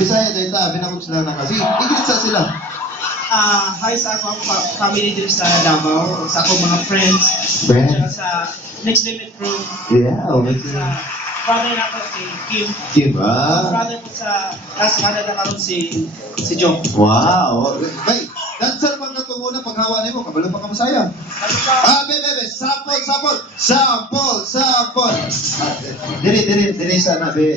Bisaya dahil binakot sila na kasi. Igit sa sila. Hi sa akong family din sa Davao, sa akong mga friends. Friends? Sa Next Limit Crew. Yeah, okay. Sa brother na ko si Kim. Kim, Brother ko sa Canada karon si Joe. Wow. Bay, dancer man ka muna paghawa nimo, kabalo pa ka masaya. Bebe, sample. Diri sana be.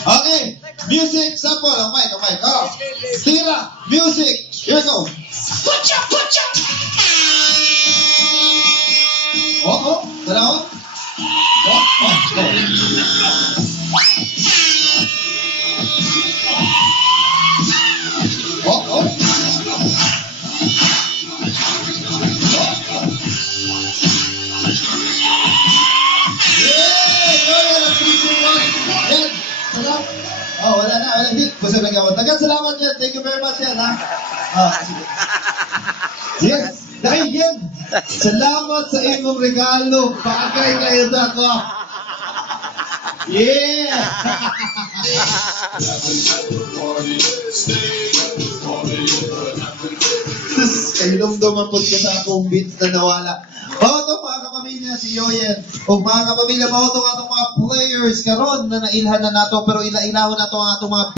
Okay, music sample, ang mic. Oh. Tira, music. Here we go. Oh, dalawa. Oh. Wala na. Busog lang ako. Salamat yan. Thank you very much yan, ha? Yes. Dahil yan. Salamat sa imong regalo. Pakagay kayo sa ako. Yeah! Kailom-doman po ka sa akong beats na nawala. Ito mga kapamilya, si Yoyen. O mga kapamilya, ito nga itong mga players karon na nailhan na nato pero ilailahon na ito ang atong mga